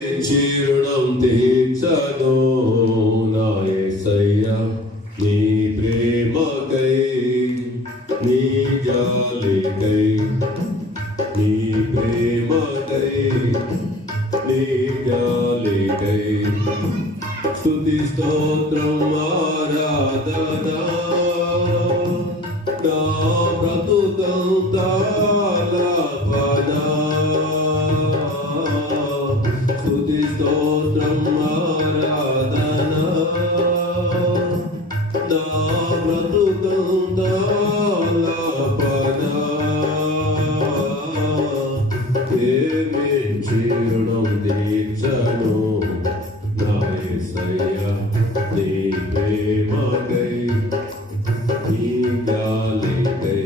చిరుణం తీర్చను నా యేసయ్యా నీ ప్రేమకై నీ జాలికై నీ ప్రేమకై నీ జాలికై స్తుతి స్తోత్రం ఆరాధన నా బ్రతుకంతా స్తుతి స్తోత్రం ఆరాధన నా బ్రతుకంతా చిరుణం తీర్చను నా యేసయ్యా నీ ప్రేమకై నీ జాలికై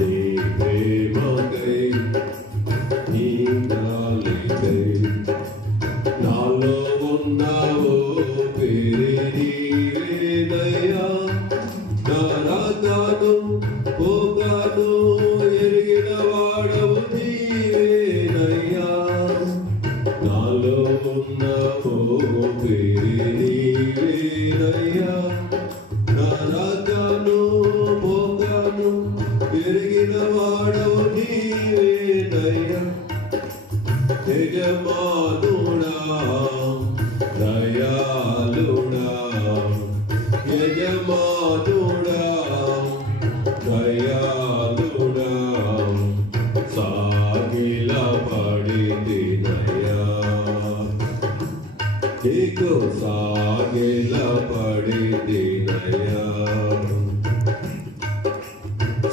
నీ ప్రేమకై నీ జాలికై నాలో ఉన్నావో నీవేదయ్యా నా రాగాను పోగాను ఎరిగిన వాడవు నీవేనయ్యా నాలో ఉన్నావో నీవేనయ్యా నా రాగాను పోగాను ఎరిగిన వాడవు నీవేనయ్యా యజమానుడా దయాళుడా యజమానుడా దయాళుడా సాగిల పడితినయ్యా నీకు సాగిల పడితినయ్యా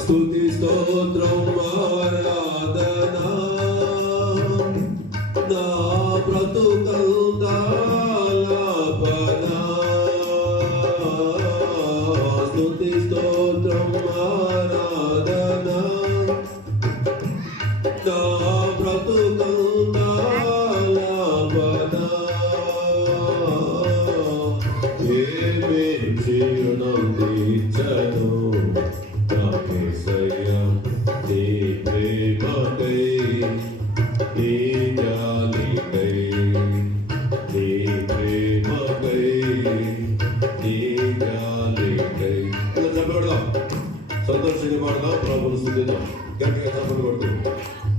స్తుతి స్తోత్రం ఆరాధన నా బ్రతుకంతా స్తుతి స్తోత్రం ఆరాధన నా బ్రతుకంతా ఏమే చిరుణం తీర్చను నా యేసయ్యా నీ ప్రేమకై నీ జాలికై నీ ప్రేమకై నీ జాలికై చెప్పబడదాం సంతోషంగా పాడదాం ప్రభువును స్తుతిద్దాం గట్టిగా చప్పట్లు కొడుతూ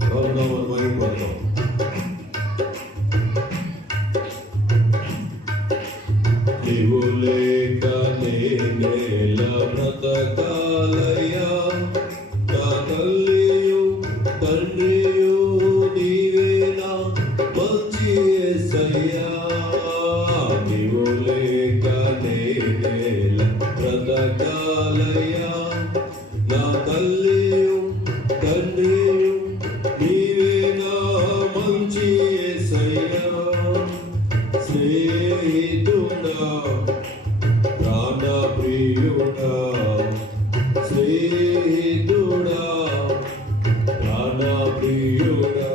ప్రభునామమును మహిమపడదాం నీవు లేక నేనేలా బ్రతకాలయ్యా నా తల్లియు తండ్రియు నీవేనా మంచి యేసయ్యా నీవు లేక నేనేలా బ్రతకాలయ్యా నా తల్లియు తండ్రియు నీవేనా మంచి యేసయ్యా స్నేహితుడా ప్రాణ ప్రియుడా స్నేహితుడా ప్రాణ ప్రియుడా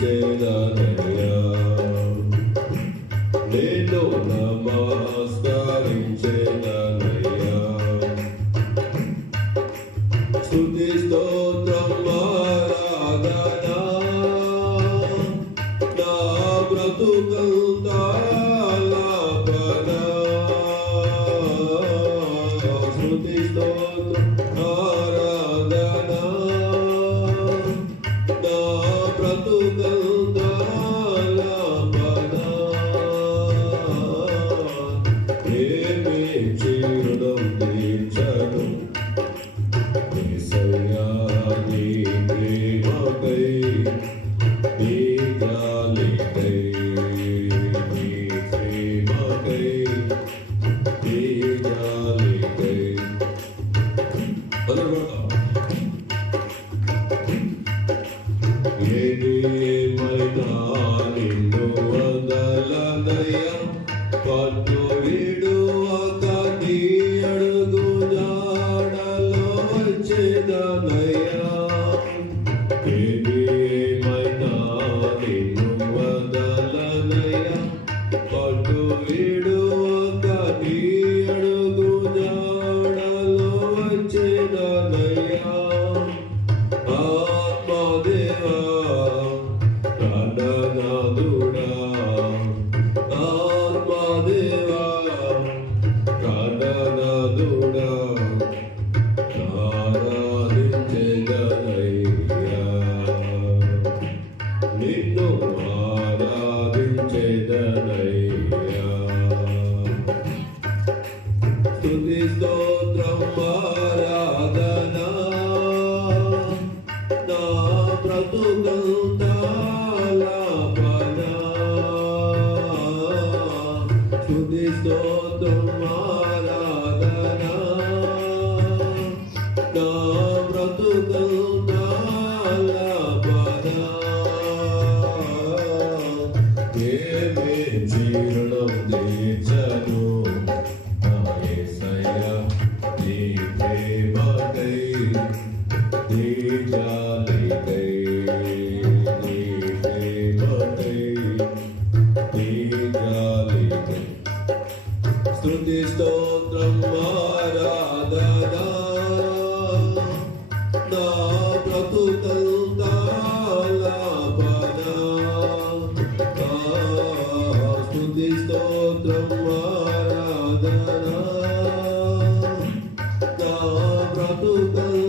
నమస్కరించేదనయ్యా నేను నమస్కరించేదనయ్యా స్తుతి స్తోత్రం ఆరాధన నా బ్రతుకంతా స్తుతి స్తోత్రం ఆరాధన నా బ్రతుకంతా ఏమే చిరుణం తీర్చను యేసయ్యా నీ ప్రేమకై నీ జాలికై నీ ప్రేమకై నీ జాలికై ఏదేమైనా నిన్ను వదలనయ్యా పట్టు విడువక నీ అడుగు జాడలో వచ్చేదనయ్యా ఏదేమైనా నిన్ను వదలనయ్యా పట్టు విడువక నీ అడుగు జాడలో వచ్చేదనయ్యా ఆత్మదేవా బ్రతుకంతా లాభనా స్తుతి స్తోత్రం ఆరాధనా నా బ్రతుకంతా లాభనా ఏమే జీర్ణం తీర్చను నా యేసయ్యా నీ ప్రేమకై నీ జాలికై నీ ప్రేమకై నీ జాలికై స్తుతి స్తోత్రం ఆరాధనా నా బ్రతుకంతా లాభనా స్తుతి స్తోత్రం ఆరాధనా నా బ్రతుకంతా